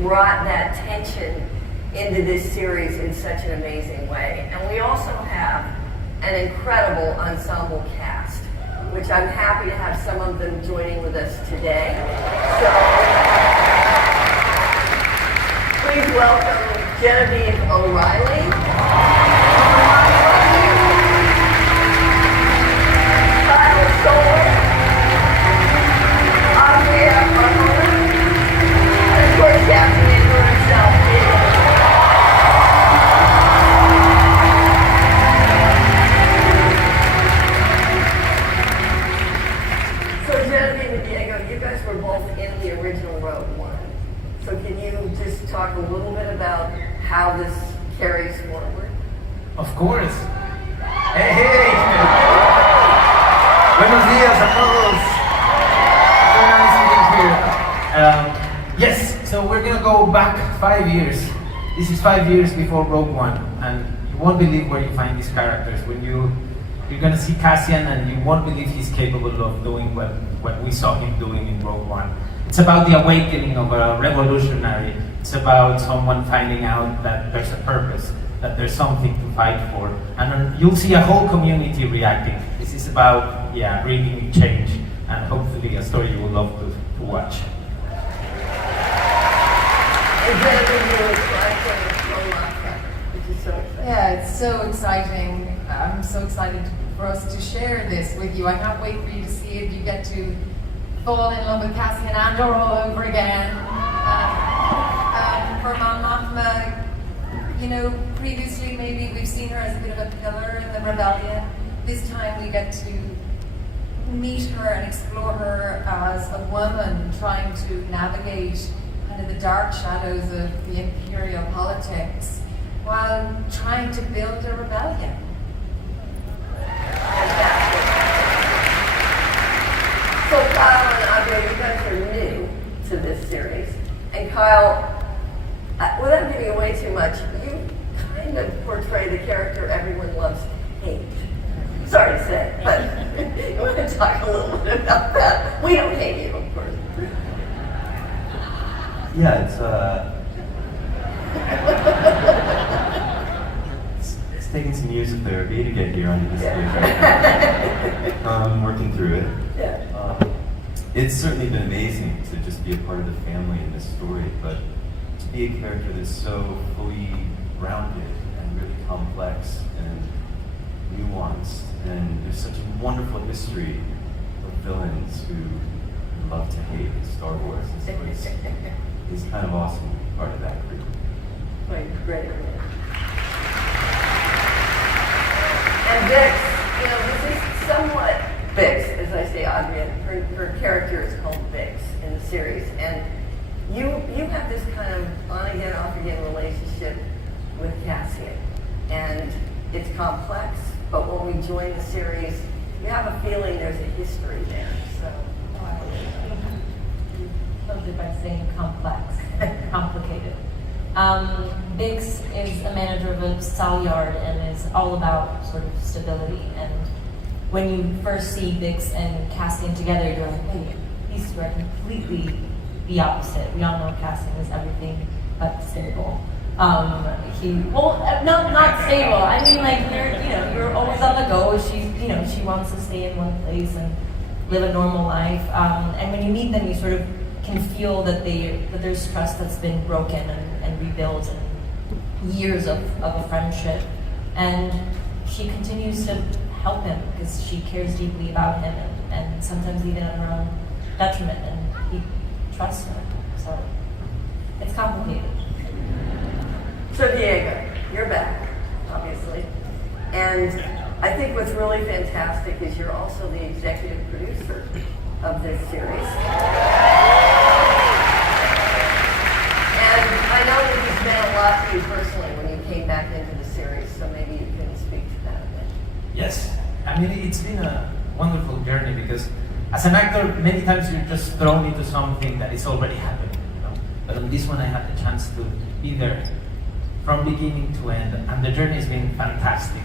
brought that tension into this series in such an amazing way. And we also have an incredible ensemble cast, which I'm happy to have some of them joining with us today. So please welcome Genevieve O'Reilly, Kyle Soler, Andrea Arnold, and of course Captain Andor himself. So Genevieve and Diego, you guys were both in the original Rogue One. So can you just talk a little bit about how this carries forward? Of course. Hey, hey! Buenos días a todos. So nice to be here. Yes, so we're gonna go back 5 years. This is 5 years before Rogue One, and you won't believe where you find these characters. When you're gonna see Cassian, and you won't believe he's capable of doing what we saw him doing in Rogue One. It's about the awakening of a revolutionary. It's about someone finding out that there's a purpose, that there's something to fight for. And you'll see a whole community reacting. This is about, bringing change, and hopefully a story you will love to watch. Yeah, it's so exciting. I'm so excited for us to share this with you. I can't wait for you to see it. You get to fall in love with Cassian Andor all over again. For Mon Mothma, previously maybe we've seen her as a bit of a pillar in the rebellion. This time we get to meet her and explore her as a woman trying to navigate kind of the dark shadows of the imperial politics while trying to build a rebellion. So Kyle and Andrea, you guys are new to this series. And Kyle, without giving away too much, you kind of portray the character everyone loves to hate. Sorry to say, but you want to talk a little bit about that? We don't hate you, of course. Yeah, it's taken some years of therapy to get here onto this stage. I'm working through it. Yeah. It's certainly been amazing to just be a part of the family in this story, but to be a character that's so fully rounded and really complex and nuanced, and there's such a wonderful history of villains who love to hate Star Wars, and so it's kind of awesome to be part of that group. Great. And Vix, this is somewhat Vix, as I say, Andrea. Her character is called Vix in the series, and you have this kind of on-again, off-again relationship with Cassian, and it's complex. But when we join the series, you have a feeling there's a history there. So, close it by saying complex, complicated. Biggs is a manager of a style yard and is all about sort of stability. And when you first see Biggs and Cassian together, you're like, wait, these two are completely the opposite. We all know Cassian is everything but stable. Not stable. I mean, like you're always on the go. She wants to stay in one place and live a normal life. And when you meet them, you sort of can feel that there's trust that's been broken and rebuilt, and years of a friendship. And she continues to help him because she cares deeply about him, and sometimes even at her own detriment. And he trusts her. So it's complicated. So Diego, you're back, obviously. And I think what's really fantastic is you're also the executive producer of this series. And I know that this meant a lot to you personally when you came back into the series, so maybe you can speak to that a bit. Yes, I mean, it's been a wonderful journey because as an actor, many times you're just thrown into something that is already happening. But on this one, I had the chance to be there from beginning to end, and the journey has been fantastic.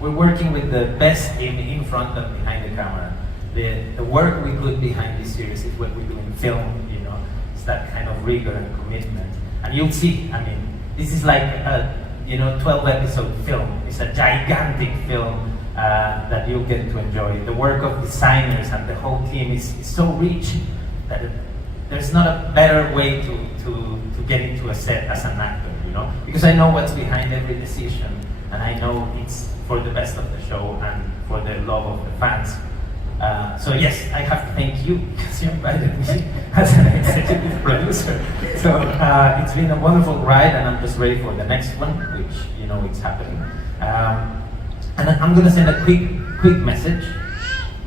We're working with the best in front and behind the camera. The work we put behind this series is what we do in film, it's that kind of rigor and commitment. and you'll see. I mean, this is like a 12-episode film. It's a gigantic film that you'll get to enjoy. The work of designers and the whole team is so rich that there's not a better way to get into a set as an actor, because I know what's behind every decision, and I know it's for the best of the show and for the love of the fans. So yes, I have to thank you because you invited me as an executive producer. So it's been a wonderful ride, and I'm just ready for the next one, which it's happening. And I'm going to send a quick message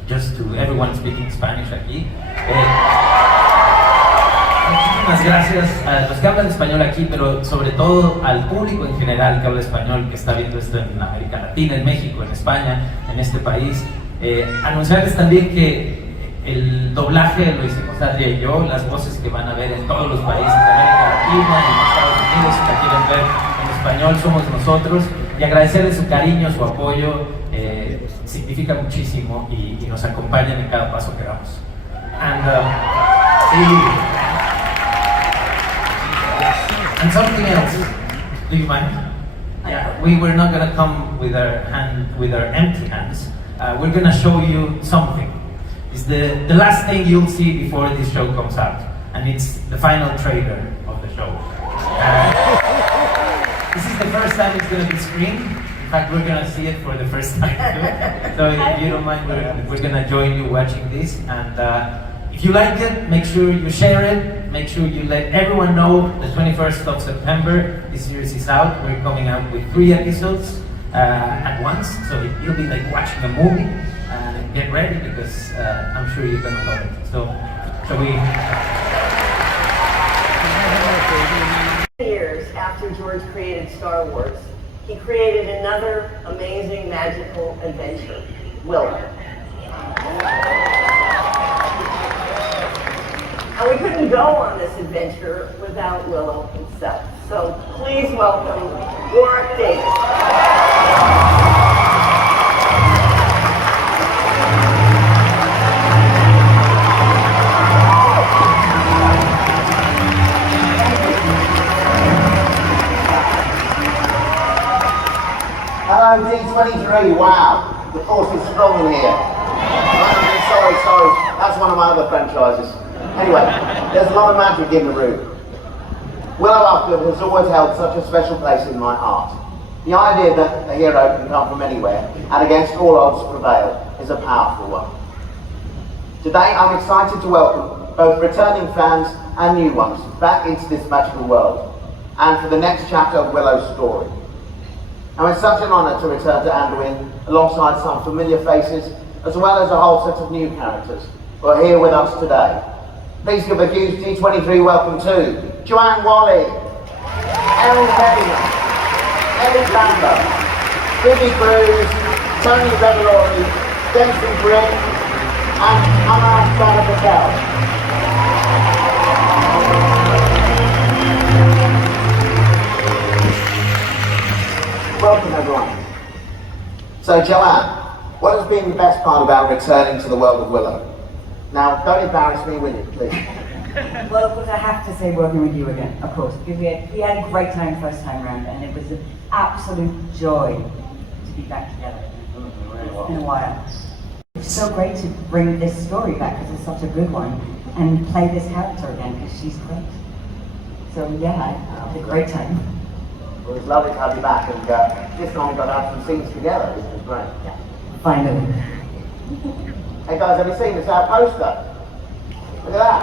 just to everyone speaking Spanish aquí. Muchísimas gracias a los que hablan español aquí, pero sobre todo al público en general que habla español, que está viendo esto en América Latina, en México, en España, en este país. Anunciarles también que el doblaje lo hicimos Adria y yo, las voces que van a ver en todos los países de América Latina y en Estados Unidos, si la quieren ver en español, somos nosotros. Y agradecerles su cariño, su apoyo, significa muchísimo y nos acompañan en cada paso que damos. And something else, do you mind? Yeah, we were not going to come with our empty hands. We're going to show you something. It's the last thing you'll see before this show comes out, and it's the final trailer of the show. This is the first time it's going to be screened. In fact, we're going to see it for the first time too. So if you don't mind, we're going to join you watching this. And if you like it, make sure you share it. Make sure you let everyone know the 21st of September, this series is out. We're coming out with 3 episodes at once. So you'll be like watching a movie. Get ready because I'm sure you're going to love it. So we... Years after George created Star Wars, he created another amazing magical adventure, Willow. And we couldn't go on this adventure without Willow himself. So please welcome Warwick Davis. Hello, D23, wow, the force is strong in here. Sorry, that's one of my other franchises. Anyway, there's a lot of magic in the room. Willow Ufgood has always held such a special place in my heart. The idea that a hero can come from anywhere and against all odds prevail is a powerful one. Today I'm excited to welcome both returning fans and new ones back into this magical world and for the next chapter of Willow's story. Now it's such an honour to return to Andowyne alongside some familiar faces as well as a whole set of new characters who are here with us today. Please give a huge D23 welcome to Joanne Whalley, Erin Kellyman, Ellie Bamber, Cruz, Tony Revolori, Dempsey Bryk and Amar Chadha-Patel. Welcome everyone. So Joanne, what has been the best part about returning to the world of Willow? Now, don't embarrass me, will you, please? Well, of course, I have to say working with you again, of course, because we had a great time first time round, and it was an absolute joy to be back together. It's been a while. It's so great to bring this story back, because it's such a good one, and play this character again, because she's great. So yeah, I had a great time. Well, it was lovely to have you back, and this time we got to have some scenes together, which was great. Yeah. Finally. Hey guys, have you seen this poster? Look at that.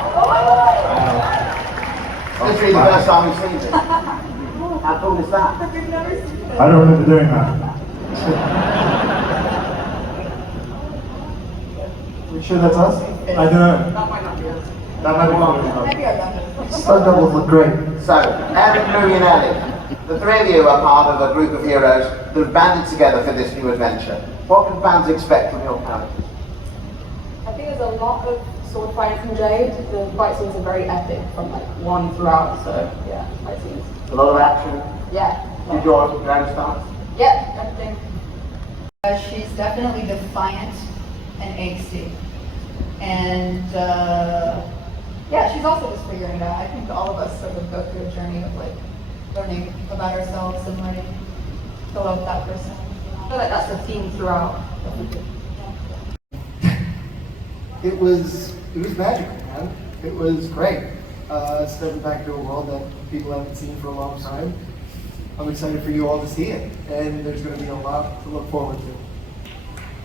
This is the first time we've seen this. How cool is that? I don't remember doing that. You sure that's us? I don't know. That might not be us. That might be us. Maybe our numbers. Stunt doubles look great. So, Erin, Louie and Ellie, the three of you are part of a group of heroes that have banded together for this new adventure. What can fans expect from your characters? I think there's a lot of sword fights from Jade. The fight scenes are very epic from like 1 throughout, so yeah, fight scenes. A lot of action. Yeah. Did your own stunts? Yep, everything. She's definitely defiant and angsty. And yeah, she's also just figuring it out. I think all of us sort of go through a journey of like learning about ourselves and learning to love that person. I feel like that's the theme throughout what we do. It was magical, man. It was great. Stepping back into a world that people haven't seen for a long time. I'm excited for you all to see it, and there's going to be a lot to look forward to.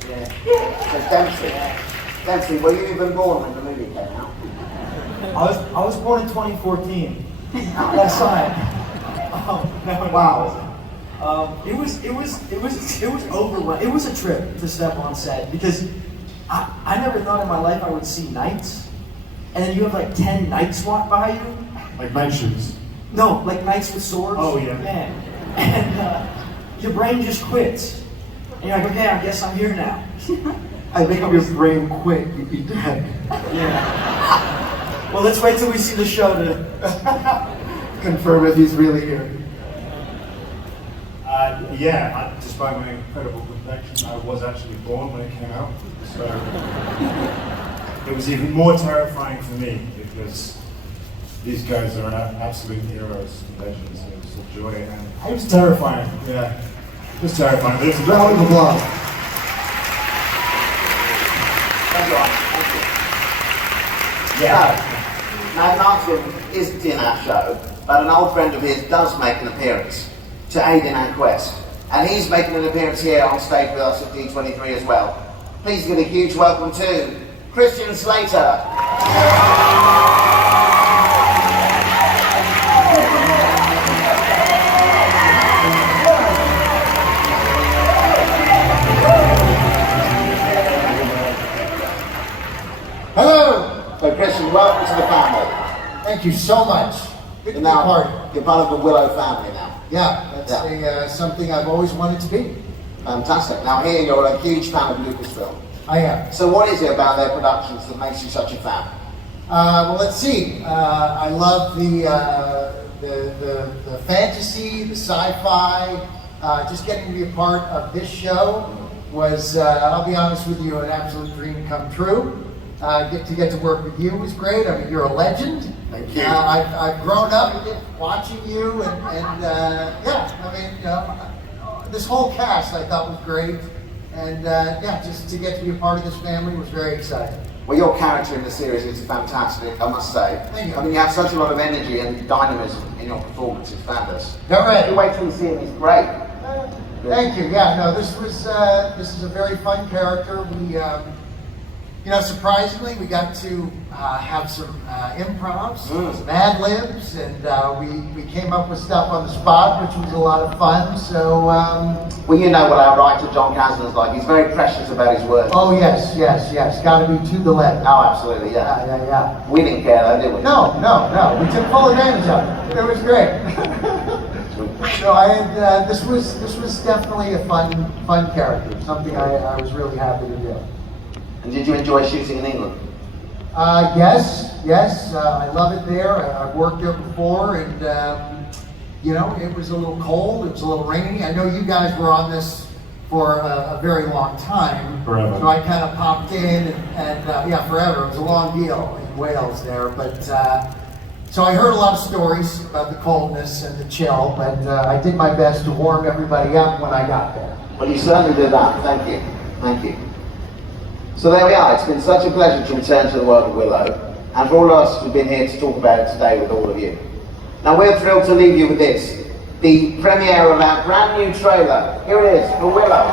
Yeah. So Dempsey, were you even born when the movie came out? I was born in 2014. I saw it. Wow. It was overwhelming. It was a trip to step on set because I never thought in my life I would see knights, and then you have like 10 knights walk by you. Like night shoes. No, like knights with swords. Oh, yeah. And your brain just quits. And you're like, okay, I guess I'm here now. I think if your brain quit, you'd be dead. Yeah. Well, let's wait till we see the show to Confirm if he's really here. Despite my incredible complexion, I was actually born when it came out. So it was even more terrifying for me because these guys are absolute heroes and legends. It was a joy, and it was terrifying. Yeah, it was terrifying. But it was a Round of applause. Yeah. Now Martin isn't in our show, but an old friend of his does make an appearance to aid in our quest. And he's making an appearance here on stage with us at D23 as well. Please give a huge welcome to Christian Slater. Hello! So Christian, welcome to the family. Thank you so much. Good to be Now, part of. you're part of the Willow family now. Yeah, that's something I've always wanted to be. Fantastic. Now here you're a huge fan of Lucasfilm. I am. So what is it about their productions that makes you such a fan? Well, let's see. I love the fantasy, the sci-fi. Just getting to be a part of this show was, I'll be honest with you, an absolute dream come true. Get to work with you was great. I mean, you're a legend. Thank you. I've grown up watching you, and this whole cast I thought was great, and just to get to be a part of this family was very exciting. Well, your character in the series is fantastic, I must say. Thank you. I mean, you have such a lot of energy and dynamism in your performance. It's fabulous. All right. You wait till you see him. He's great. Thank you. Yeah, no, this is a very fun character. We, surprisingly, we got to have some improvs, some ad-libs, and we came up with stuff on the spot, which was a lot of fun. So, well, you know what our writer John Kasdan's like. He's very precious about his words. oh yes. Got to be to the letter. Oh, absolutely, yeah. Yeah. We didn't care though, did we? No. We took full advantage of it. It was great. So this was definitely a fun character. Something I was really happy to do. And did you enjoy shooting in England? Yes. I love it there. I've worked there before, and it was a little cold. It was a little rainy. I know you guys were on this for a very long time. Forever. So I kind of popped in, and forever. It was a long deal in Wales there, but. So I heard a lot of stories about the coldness and the chill, but I did my best to warm everybody up when I got there. Well, you certainly did that. Thank you. So there we are. It's been such a pleasure to return to the world of Willow, and for all of us who've been here to talk about it today with all of you. Now we're thrilled to leave you with this, the premiere of our brand new trailer. Here it is, for Willow.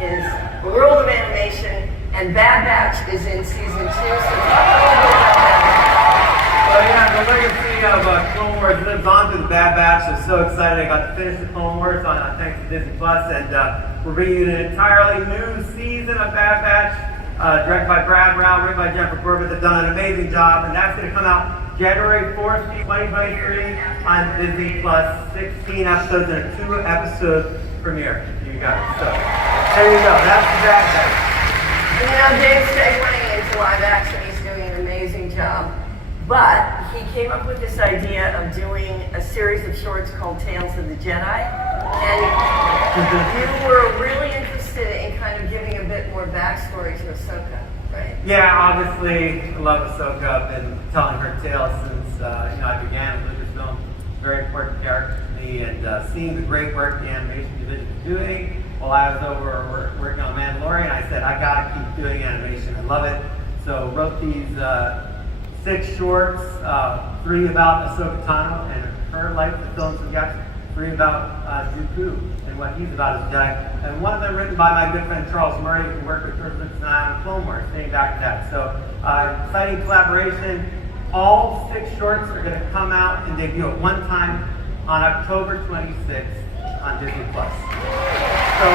Is the world of animation, and Bad Batch is in season 2. So talk a little bit about that. Well, yeah, the legacy of Clone Wars lives on through the Bad Batch. I'm so excited I got to finish the Clone Wars on thanks to Disney Plus, and we're bringing you an entirely new season of Bad Batch, directed by Brad Rao, written by Jennifer Corbett. They've done an amazing job, and that's going to come out January 4th, 2023 on Disney Plus. 16 episodes and a 2-episode premiere for you guys. So there you go. That's the Bad Batch. And Dave's segueing into live action. He's doing an amazing job. But he came up with this idea of doing a series of shorts called Tales of the Jedi. And you were really interested interested in kind of giving a bit more backstory to Ahsoka, right? Yeah, obviously, I love Ahsoka. I've been telling her tale since I began with Lucasfilm. Very important character to me, and seeing the great work the animation division is doing while I was over working on Mandalorian, I said I gotta keep doing animation. I love it. So wrote these 6 shorts, 3 about Ahsoka Tano and her life, the films we got, 3 about Dooku and what he's about as a Jedi, and one of them written by my good friend Charles Murray, who worked with George Lucas and I on Clone Wars, dating back to that. So exciting collaboration. All 6 shorts are going to come out and debut at one time on October 26th on Disney+. So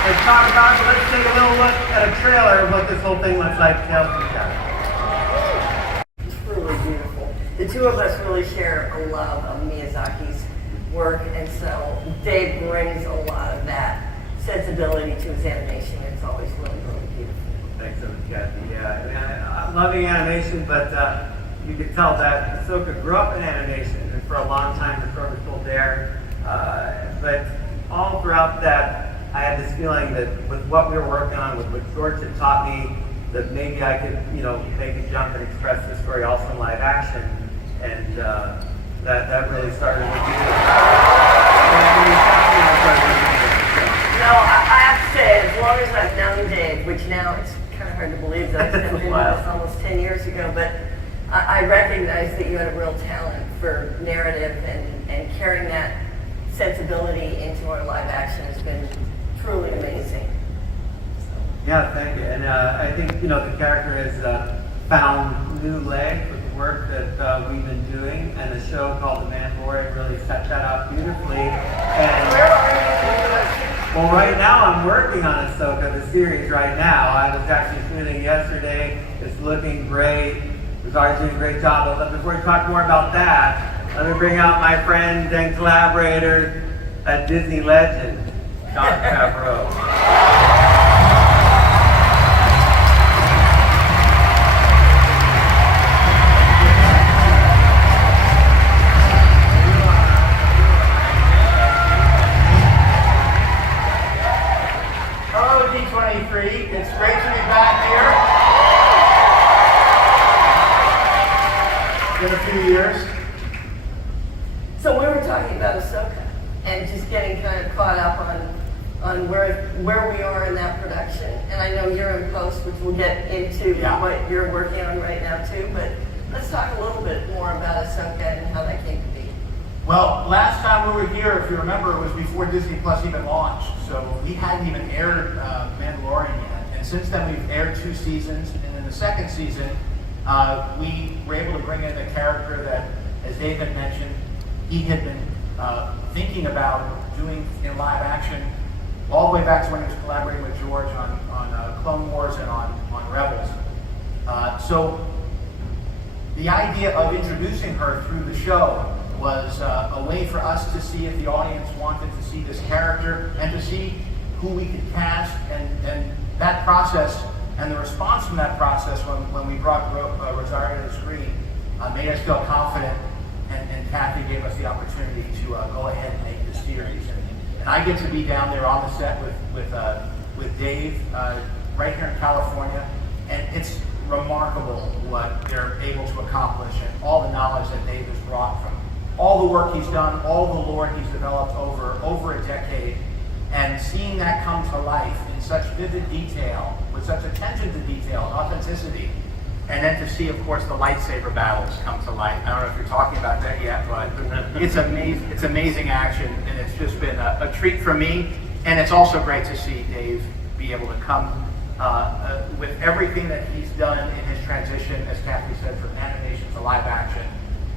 let's talk about it. Let's take a little look at a trailer of what this whole thing looks like. Tales from the Shadows. It's really beautiful. The two of us really share a love of Miyazaki's work, and so Dave brings a lot of that sensibility to his animation. It's always really, really beautiful. Thanks so much, Kathy. Yeah, I'm loving animation, but you can tell that Ahsoka grew up in animation, and for a long time the story was told there. But all throughout that, I had this feeling that with what we were working on, with what George had taught me, that maybe I could, make a jump and express the story also in live action, and that really started with you. I have to say, as long as I've known Dave, which now it's kind of hard to believe that I stepped into this almost 10 years ago, but I recognize that you had a real talent for narrative, and carrying that sensibility into our live action has been truly amazing. Yeah, thank you. And I think, the character has found new legs with the work that we've been doing, and the show called The Mandalorian really set that up beautifully. And where are you? well, right now I'm working on Ahsoka, the series right now. I was actually shooting yesterday. It's looking great. Rosario's doing a great job. But before we talk more about that, let me bring out my friend and collaborator, a Disney legend, Jon Favreau. D23, it's great to be back here. Been a few years. So we were talking about Ahsoka and just getting kind of caught up on where we are in that production. And I know you're in post, which we'll get into what you're working on right now too. But let's talk a little bit more about Ahsoka and how that came to be. Well, last time we were here, if you remember, it was before Disney Plus even launched. So we hadn't even aired Mandalorian yet. And since then, we've aired 2 seasons. And in the second season, we were able to bring in a character that, as Dave had mentioned, he had been thinking about doing in live action all the way back to when he was collaborating with George on Clone Wars and on Rebels. So the idea of introducing her through the show was a way for us to see if the audience wanted to see this character and to see who we could cast, and that process and the response from that process when we brought Rosario to the screen made us feel confident, and Kathy gave us the opportunity to go ahead and make this series. And I get to be down there on the set with Dave right here in California, and it's remarkable what they're able to accomplish and all the knowledge that Dave has brought from all the work he's done, all the lore he's developed over a decade, and seeing that come to life in such vivid detail, with such attention to detail and authenticity, and then to see, of course, the lightsaber battles come to life. I don't know if you're talking about that yet, but it's amazing. It's amazing action, and it's just been a treat for me. And it's also great to see Dave be able to come with everything that he's done in his transition, as Kathy said, from animation to live action,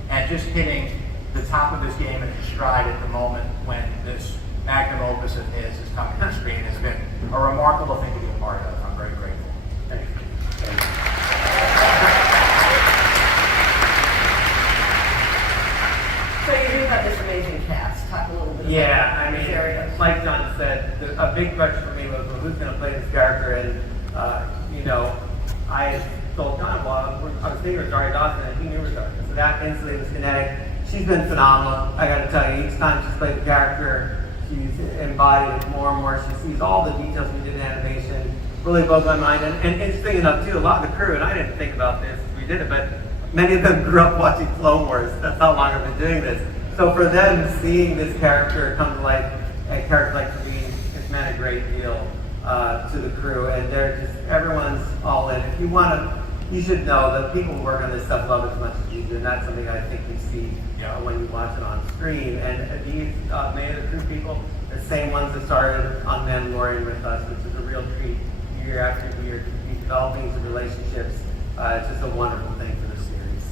and just hitting the top of his game in his stride at the moment when this magnum opus of his is coming to the screen. Has been a remarkable thing to be a part of. I'm very grateful. Thank you. So you do have this amazing cast. Talk a little bit about I mean, areas. like Jon said, a big question for me was, well, who's going to play this character? And, I told Jon, well, I was thinking Rosario Dawson, and he knew Rosario. So that instantly was kinetic. She's been phenomenal. I got to tell you, each time she's played the character, she's embodied it more and more. She sees all the details we did in animation. Really blows my mind. And interesting enough too, a lot of the crew, and I didn't think about this as we did it, but many of them grew up watching Clone Wars. That's how long I've been doing this. So for them, seeing this character come to life, a character like Sabine, it's meant a great deal to the crew, and they're just, everyone's all in. If you want to, you should know that people who work on this stuff love it as much as you do, and that's something I think you see when you watch it on screen. And these many of the crew people, the same ones that started on Mandalorian with us, which is a real treat year after year to be developing some relationships. It's just a wonderful thing for the series.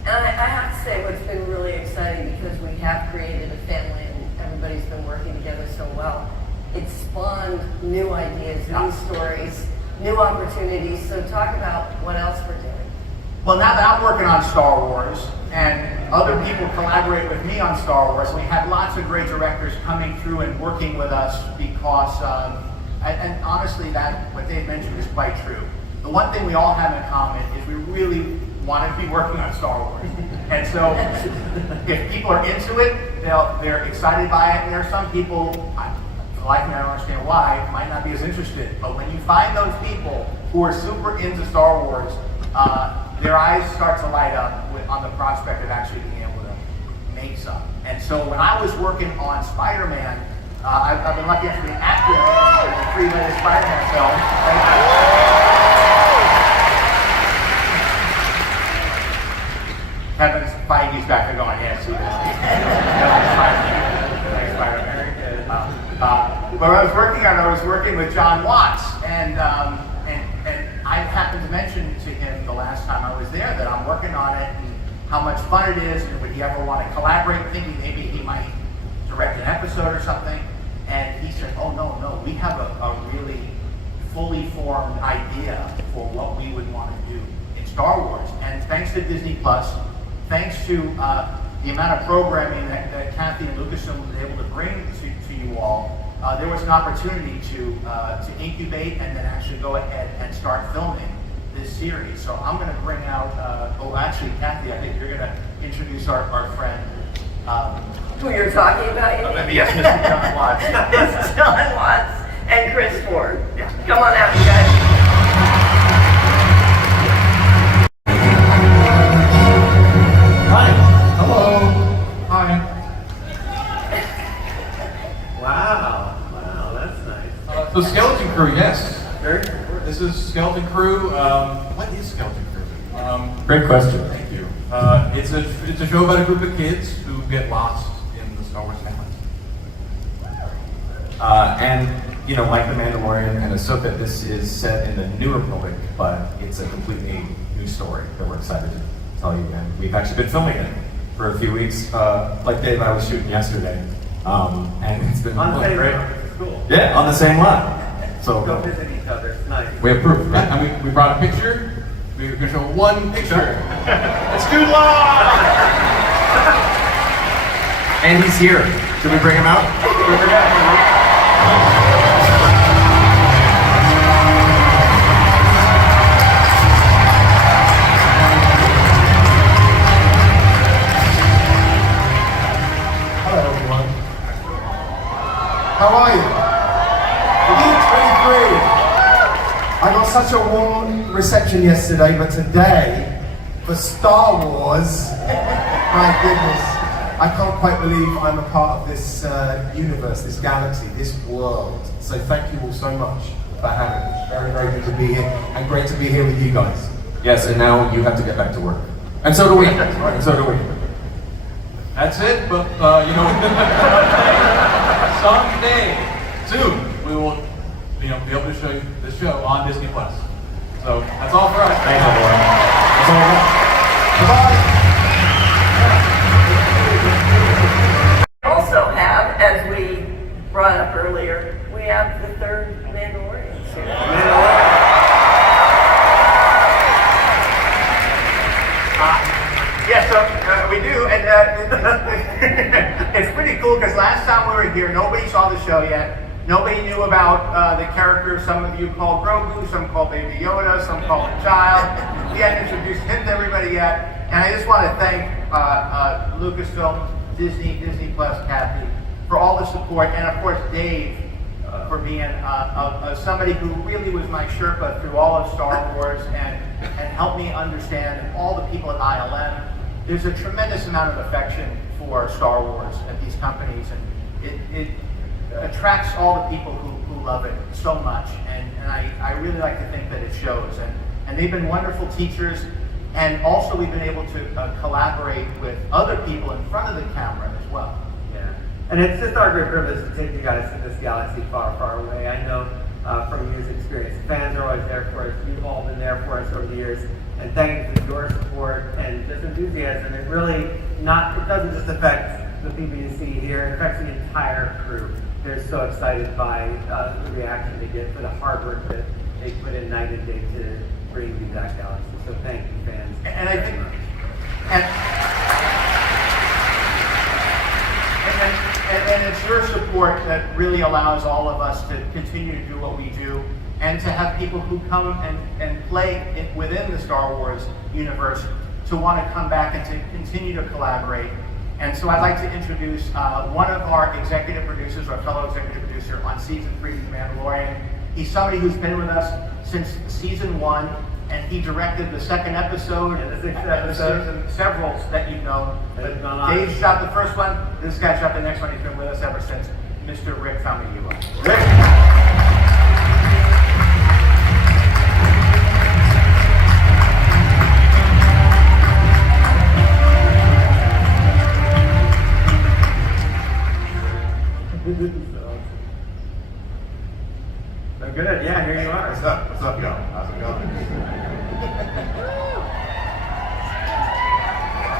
And I have to say what's been really exciting, because we have created a family and everybody's been working together so well, it's spawned new ideas, new stories, new opportunities. So talk about what else we're doing. Well, now that I'm working on Star Wars and other people collaborate with me on Star Wars, we have lots of great directors coming through and working with us because, and honestly, that what Dave mentioned is quite true. The one thing we all have in common is we really want to be working on Star Wars. And so if people are into it, they're excited by it, and there are some people, like me, I don't understand why, might not be as interested. But when you find those people who are super into Star Wars, their eyes start to light up on the prospect of actually being able to make some. And so when I was working on Spider-Man, I've been lucky enough to be an actor in the 3-minute Spider-Man film. Kevin's Feige's back there going, yes, he is. But I was working with Jon Watts, and I happened to mention to him the last time I was there that I'm working on it and how much fun it is, and would he ever want to collaborate, thinking maybe he might direct an episode or something. And he said, oh no, we have a really fully formed idea for what we would want to do in Star Wars. And thanks to Disney Plus, thanks to the amount of programming that Kathy and Lucasfilm was able to bring to you all, there was an opportunity to incubate and then actually go ahead and start filming this series. So I'm going to bring out, actually, Kathy, I think you're going to introduce our friend. Who you're talking about? Yes, Mr. Jon Watts. It's Jon Watts and Chris Ford. Come on out, you guys. Hi. Hello. Hi. Wow, that's nice. So Skeleton Crew, yes. Very This is Skeleton Crew. What is Skeleton Crew? Great question. Thank you. It's a show about a group of kids who get lost in the Star Wars galaxy. And you know, like the Mandalorian and Ahsoka, this is set in the New Republic, but it's a completely new story that we're excited to tell you. And we've actually been filming it for a few weeks. Like Dave, I was shooting yesterday, and it's been on the same great. lot. It's cool. Yeah, on the same lot. So go visit each other. It's nice. We have proof, right? And we brought a picture. We're gonna show one picture. It's Good Luck! And he's here. Should we bring him out? Hello, everyone. How are you? D23. I got such a warm reception yesterday, but today, for Star Wars, my goodness, I can't quite believe I'm a part of this universe, this galaxy, this world. So thank you all so much for having me. Very, very good to be here, and great to be here with you guys. Yes, and now you have to get back to work. And so do we. And so do we. That's it, but you know, someday, soon, we will, be able to show you the show on Disney Plus. So that's all for us. Thanks, everyone. That's all for us. We also have, as we brought up earlier, we have the third Mandalorian here. Yes, so we do, and it's pretty cool because last time we were here, nobody saw the show yet. Nobody knew about the character. Some of you called Grogu, some called Baby Yoda, some called the child. We hadn't introduced him to everybody yet. And I just want to thank Lucasfilm, Disney Plus, Kathy, for all the support, and of course Dave for being somebody who really was my Sherpa through all of Star Wars and helped me understand, and all the people at ILM. There's a tremendous amount of affection for Star Wars at these companies, and it attracts all the people who love it so much, and I really like to think that it shows. And they've been wonderful teachers, and also we've been able to collaborate with other people in front of the camera as well. Yeah, and it's just our great privilege to take you guys to this galaxy far, far away. I know from years' experience, fans are always there for us. You've all been there for us over the years, and thank you for your support and just enthusiasm. It really it doesn't just affect the people you see here, it affects the entire crew. They're so excited by the reaction they get for the hard work that they put in night and day to bring you that galaxy. So thank you, fans. And I think, and it's your support that really allows all of us to continue to do what we do, and to have people who come and play within the Star Wars universe to want to come back and to continue to collaborate. And so I'd like to introduce one of our executive producers, our fellow executive producer on season 3 of The Mandalorian. He's somebody who's been with us since season 1, and he directed the 2nd episode and the 6th episode and several that you've known. But Dave shot the first one, this guy shot the next one. He's been with us ever since. Mr. Rick Famuyiwa. Rick! So good, yeah, here you are. What's up? What's up, y'all? How's it going?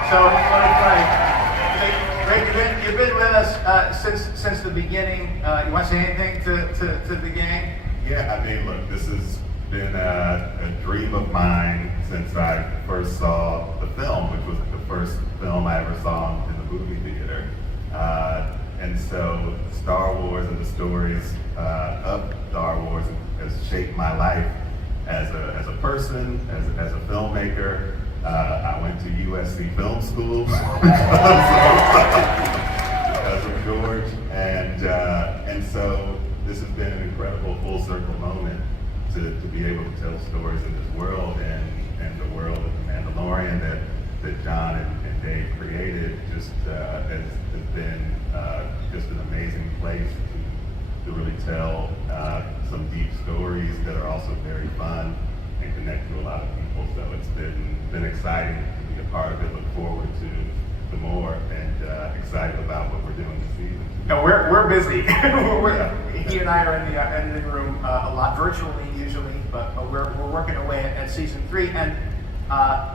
So Rick, you've been with us since the beginning. You want to say anything to the gang? Yeah, I mean, look, this has been a dream of mine since I first saw the film, which was the first film I ever saw in the movie theater. And so Star Wars and the stories of Star Wars has shaped my life as a person, as a filmmaker. I went to USC Film School because of George, and so this has been an incredible full circle moment to be able to tell stories in this world and the world of the Mandalorian that Jon and Dave created just has been just an amazing place to really tell some deep stories that are also very fun and connect to a lot of people. So it's been exciting to be a part of it. Look forward to more, and excited about what we're doing this season. No, we're busy. He and I are in the editing room a lot, virtually usually, but we're working away at season 3, and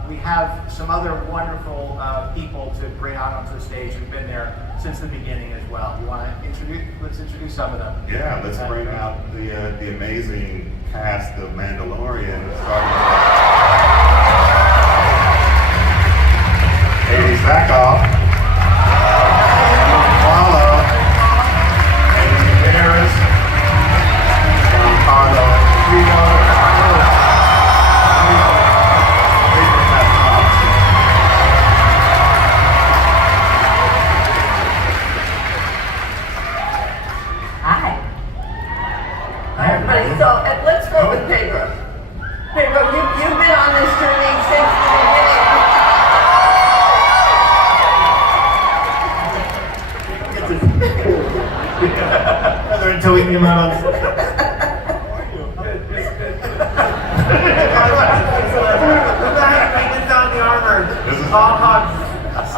we have some other wonderful people to bring out onto the stage who've been there since the beginning as well. You want to introduce? Let's introduce some of them. Yeah, let's bring out the amazing cast of Mandalorian, starting with Katie Sackhoff, Wallow, Amy Harris, Carlo Trio. So let's go with Pedro. Pedro, you've been on this journey since the beginning. Another until we came out on. It's on the armor. All hugs.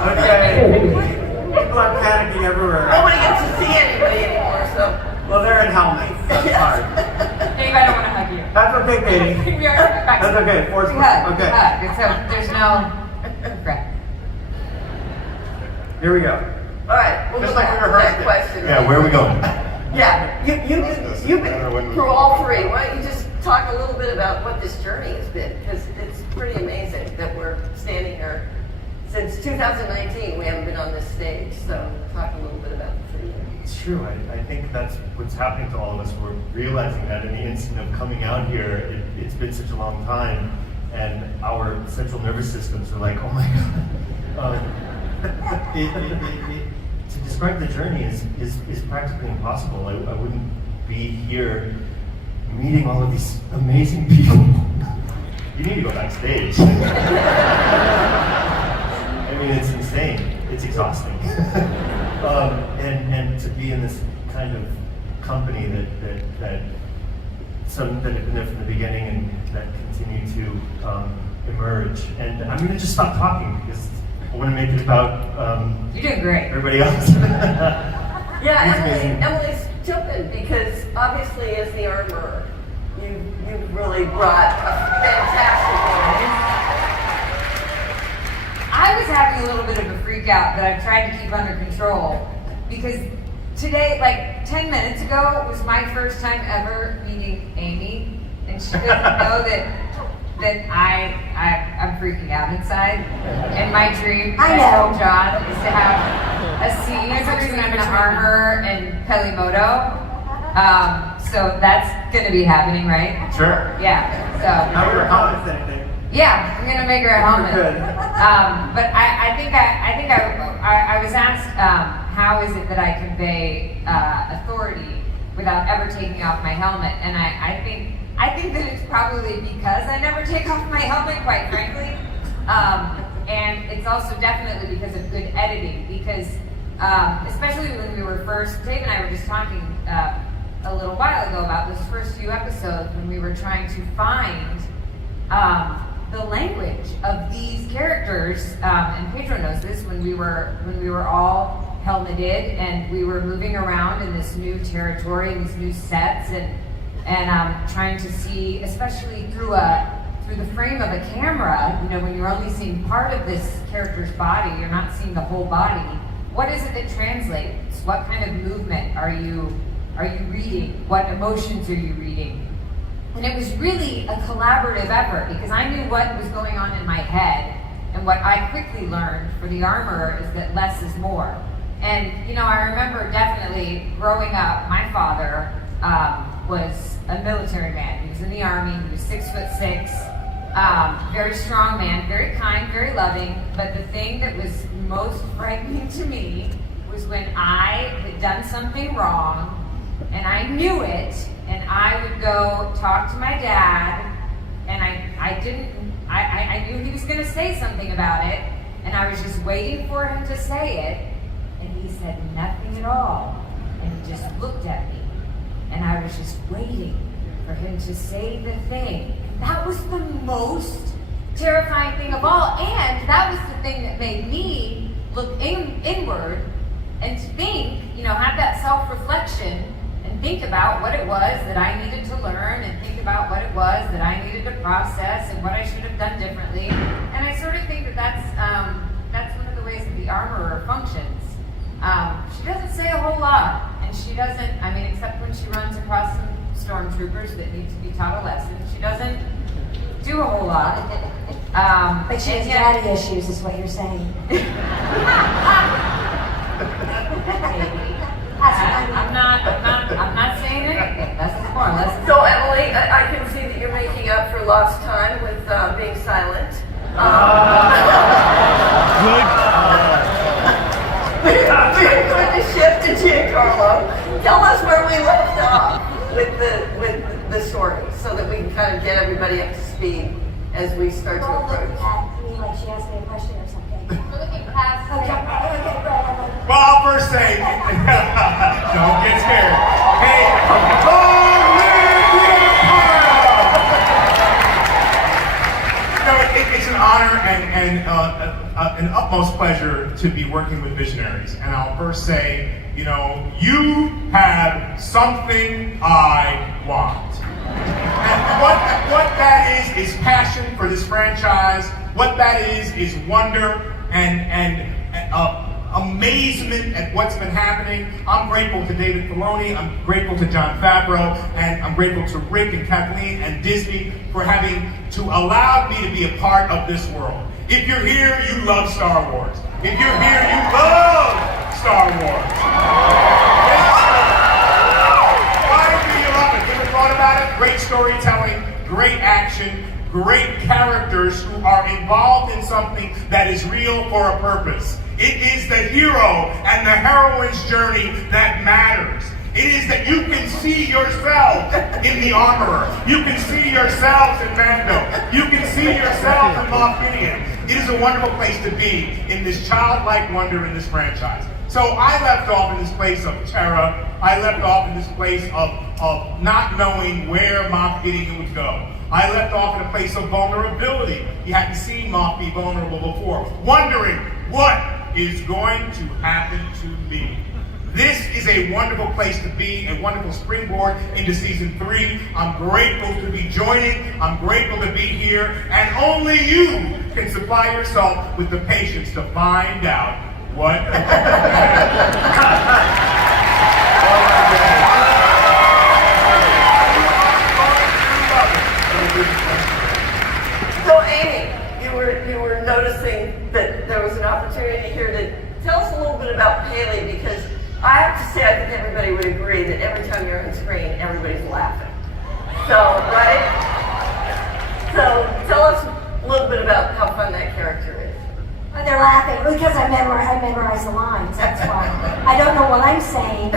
Okay. People are panicking everywhere. Nobody gets to see anybody anymore, so. Well, they're in helmets. That's hard. Dave, I don't want to hug you. That's okay, Katie. We are back. That's okay. Force Hug, okay. hug. So there's no regret. Here we go. All right, we'll Just go like back we to rehearsed that it. question. Yeah, where are we going? Yeah, you've been through all 3. Why don't you just talk a little bit about what this journey has been? Because it's pretty amazing that we're standing here. Since 2019, we haven't been on this stage, so talk a little bit about it for you. It's true. I think that's what's happening to all of us. We're realizing that in the instant of coming out here, it's been such a long time, and our central nervous systems are like, oh my god. to describe the journey is practically impossible. I wouldn't be here meeting all of these amazing people. You need to go backstage. I mean, it's insane. It's exhausting. And to be in this kind of company that some that have been there from the beginning and that continue to emerge. And I'm going to just stop talking because I want to make it about you're doing great. Everybody else. Yeah, Emily's jumping because obviously as the armorer, you've really brought a fantastic one. I was having a little bit of a freak out that I've tried to keep under control because today, like 10 minutes ago, was my first time ever meeting Amy, and she doesn't know that I'm freaking out inside. And my dream, I told John, is to have a scene between the armor and Pelimoto. So that's gonna be happening, right? Sure. Yeah. So. How are your helmets anything? Yeah, I'm gonna make her a helmet. Good. But I think I was asked how is it that I convey authority without ever taking off my helmet, and I think that it's probably because I never take off my helmet, quite frankly, and it's also definitely because of good editing. Because especially when we were first, Dave and I were just talking a little while ago about those first few episodes when we were trying to find the language of these characters, and Pedro knows this, when we were all helmeted and we were moving around in this new territory and these new sets and trying to see, especially through the frame of a camera, you know, when you're only seeing part of this character's body, you're not seeing the whole body. What is it that translates? What kind of movement are you reading? What emotions are you reading? And it was really a collaborative effort because I knew what was going on in my head, and what I quickly learned for the armorer is that less is more. And you know, I remember definitely growing up, my father was a military man. He was in the army, he was 6'6", very strong man, very kind, very loving. But the thing that was most frightening to me was when I had done something wrong and I knew it, and I would go talk to my dad, and I knew he was going to say something about it, and I was just waiting for him to say it, and he said nothing at all, and he just looked at me, and I was just waiting for him to say the thing. That was the most terrifying thing of all, and that was the thing that made me look inward and to think, you know, have that self-reflection and think about what it was that I needed to learn, and think about what it was that I needed to process and what I should have done differently. And I sort of think that that's one of the ways that the armorer functions. She doesn't say a whole lot, and she doesn't, I mean, except when she runs across some stormtroopers that need to be taught a lesson, she doesn't do a whole lot. But she has daddy issues, is what you're saying. I'm not saying anything. That's more or less. So Emily, I can see that you're making up for lost time with being silent. We're going to shift to Giancarlo. Tell us where we left off with the story, so that we can kind of get everybody up to speed as we start to approach. At me like she asked me a question or something. We're looking past. Okay, right. Well, I'll first say, don't get scared. Hey, it's an honor and an utmost pleasure to be working with visionaries. And I'll first say, you know, you have something I want. And what that is passion for this franchise. What that is wonder and amazement at what's been happening. I'm grateful to David Filoni, I'm grateful to Jon Favreau, and I'm grateful to Rick and Kathleen and Disney for having to allow me to be a part of this world. If you're here, you love Star Wars. If you're here, you love Star Wars. Why do you love it? You ever thought about it? Great storytelling, great action, great characters who are involved in something that is real for a purpose. It is the hero and the heroine's journey that matters. It is that you can see yourselves in the armorer. You can see yourselves in Mando. You can see yourselves in Moff Gideon. It is a wonderful place to be in this childlike wonder in this franchise. So I left off in this place of terror. I left off in this place of not knowing where Moff Gideon would go. I left off in a place of vulnerability. You hadn't seen Moff be vulnerable before. Wondering what is going to happen to me. This is a wonderful place to be, a wonderful springboard into season 3. I'm grateful to be joining. I'm grateful to be here. And only you can supply yourself with the patience to find out what. So Amy, you were noticing that there was an opportunity here to tell us a little bit about Haley, because I have to say I think everybody would agree that every time you're on screen, everybody's laughing. So, right? So tell us a little bit about how fun that character is. They're laughing because I memorize the lines, that's why. I don't know what I'm saying.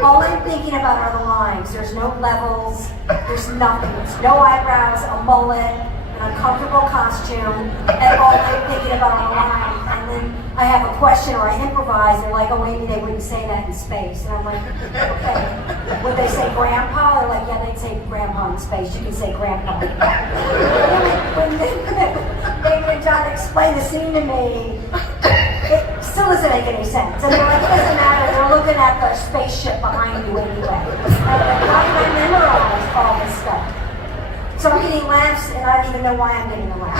All I'm thinking about are the lines. There's no levels, there's nothing. There's no eyebrows, a mullet, an uncomfortable costume, and all I'm thinking about are the lines. And then I have a question or I improvise, they're like, oh, maybe they wouldn't say that in space. And I'm like, okay. Would they say grandpa? They're like, yeah, they'd say grandpa in space. You can say grandpa. When David and Jon explained the scene to me, it still doesn't make any sense. And they're like, it doesn't matter. They're looking at the spaceship behind you anyway. I'm like, how did I memorize all this stuff? So I'm getting laughs, and I don't even know why I'm getting the laugh.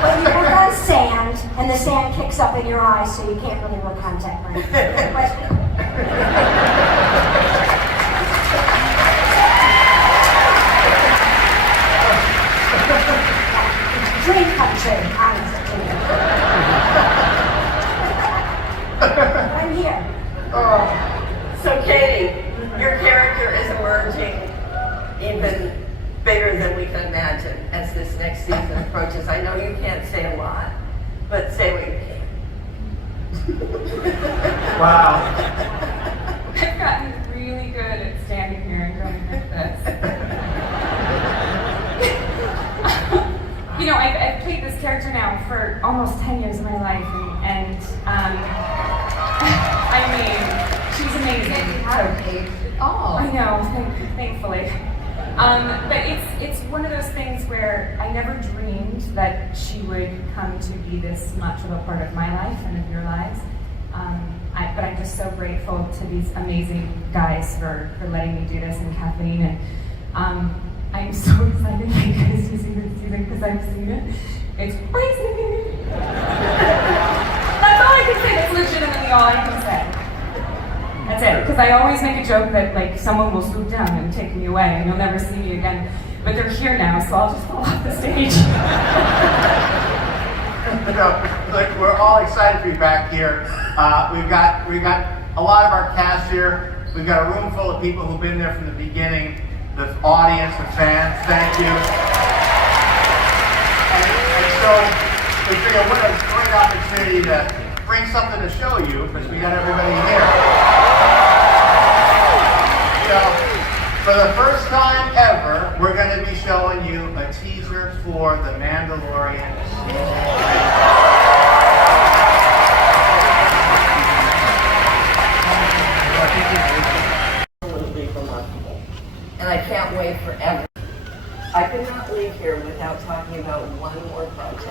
But you work on sand, and the sand kicks up in your eyes, so you can't really wear contact lenses. Question? Dream come true, honestly. I'm here. So Katie, your character is emerging even bigger than we can imagine as this next season approaches. I know you can't say a lot, but say what you can. Wow. I've gotten really good at standing here and going like this. You know, I've played this character now for almost 10 years of my life, and I mean, she's amazing. How to age at all. I know, thankfully. But it's one of those things where I never dreamed that she would come to be this much of a part of my life and of your lives. But I'm just so grateful to these amazing guys for letting me do this, and Kathleen. And I'm so excited for you guys to see this season because I've seen it. It's crazy. That's all I can say. That's legitimately all I can say. That's it. Because I always make a joke that like someone will swoop down and take me away and you'll never see me again. But they're here now, so I'll just fall off the stage. Look, we're all excited to be back here. We've got a lot of our cast here. We've got a room full of people who've been there from the beginning. The audience, the fans, thank you. And so we figured what a great opportunity to bring something to show you, because we got everybody here. So, for the first time ever, we're going to be showing you a teaser for The Mandalorian season 3. And I can't wait forever. I could not leave here without talking about one more project.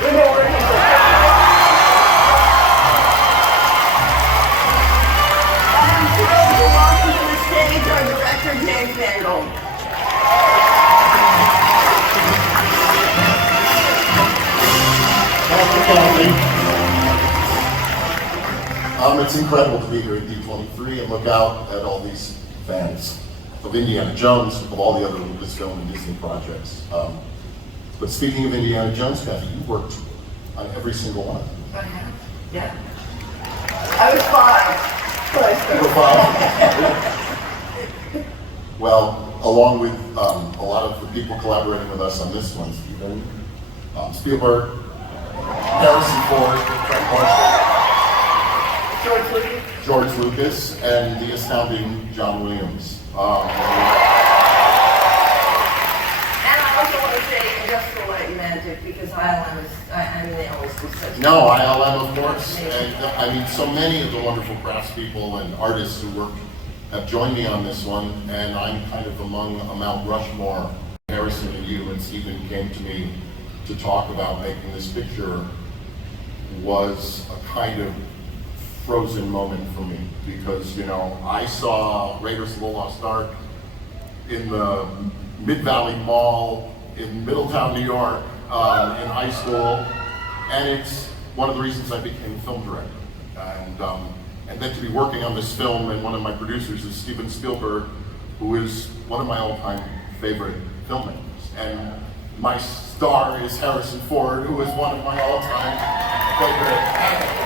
We've been working for I'm thrilled to welcome to the stage our director, James Mangold. Thank you, Kathy. It's incredible to be here at D23 and look out at all these fans of Indiana Jones, of all the other Lucasfilm and Disney projects. But speaking of Indiana Jones, Kathy, you worked on every single one. Yeah. I was 5. You were 5. Well, along with a lot of the people collaborating with us on this one, Steven Spielberg, Harrison Ford, Frank Marshall, George Lucas. George Lucas, and the astounding John Williams. And I also want to say Industrial Light and Magic, because ILM is, I mean, they always do such. No, ILM, of course. And I mean, so many of the wonderful craftspeople and artists who work have joined me on this one, and I'm kind of among a Mount Rushmore. Harrison and you and Stephen came to me to talk about making this picture was a kind of frozen moment for me, because, you know, I saw Raiders of the Lost Ark in the Mid-Valley Mall in Middletown, New York, in high school, and it's one of the reasons I became a film director. And then to be working on this film, and one of my producers is Steven Spielberg, who is one of my all-time favorite filmmakers. And my star is Harrison Ford, who is one of my all-time favorite actors.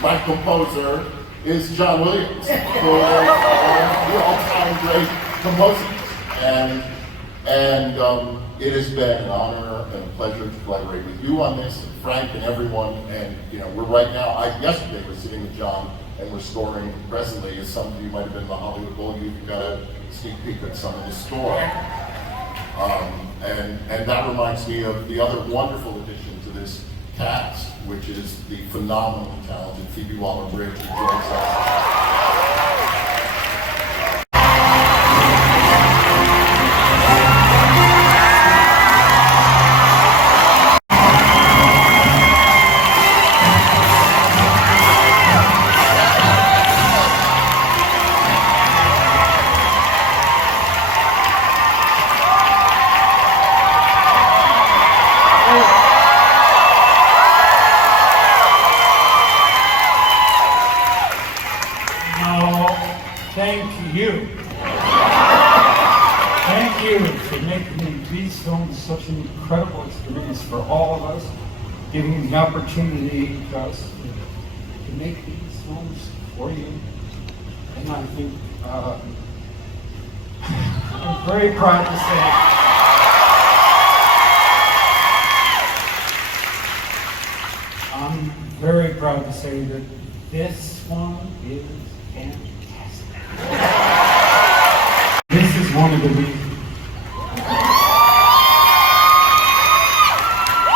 My composer is John Williams, who is one of the all-time great composers. And it has been an honor and a pleasure to collaborate with you on this, and Frank and everyone. And you know, we're right now, yesterday we're sitting with John and we're scoring presently, as some of you might have been in the Hollywood Bowl, you got a sneak peek at some of the score. And that reminds me of the other wonderful addition to this cast, which is the phenomenally talented Phoebe Waller-Bridge, who joins us. Thank you. Thank you for making these films such an incredible experience for all of us, giving the opportunity to us to make these films for you. And I think I'm very proud to say that this one is fantastic. This is one of the reasons.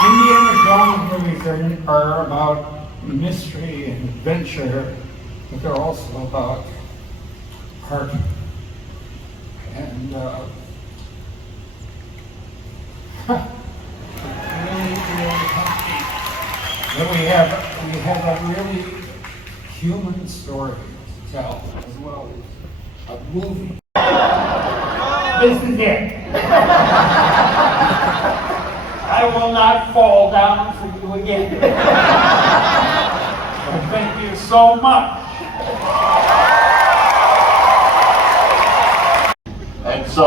Indiana Jones movies are about mystery and adventure, but they're also about heart. And then we have a really human story to tell, as well as a movie. This is it. I will not fall down for you again. So thank you so much. And so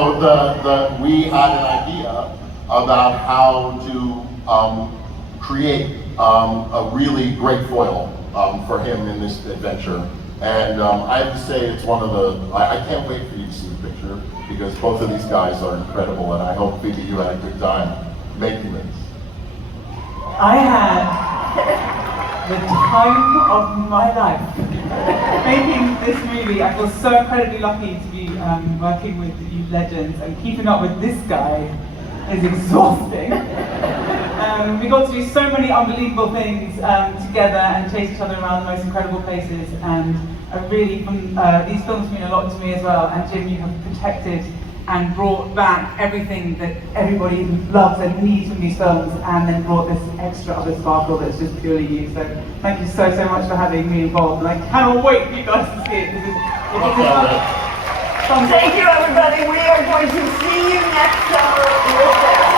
we had an idea about how to create a really great foil for him in this adventure. And I have to say, it's one of the, I can't wait for you to see the picture, because both of these guys are incredible, and I hope, Phoebe, you had a good time making this. I had the time of my life making this movie. I feel so incredibly lucky to be working with you legends, and keeping up with this guy is exhausting. We got to do so many unbelievable things together and chase each other around the most incredible places, and really, these films mean a lot to me as well. And Jim, you have protected and brought back everything that everybody loves and needs from these films, and then brought this extra other sparkle that's just purely you. So thank you so much for having me involved, and I cannot wait for you guys to see it. Thank you, everybody. We are going to see you next summer with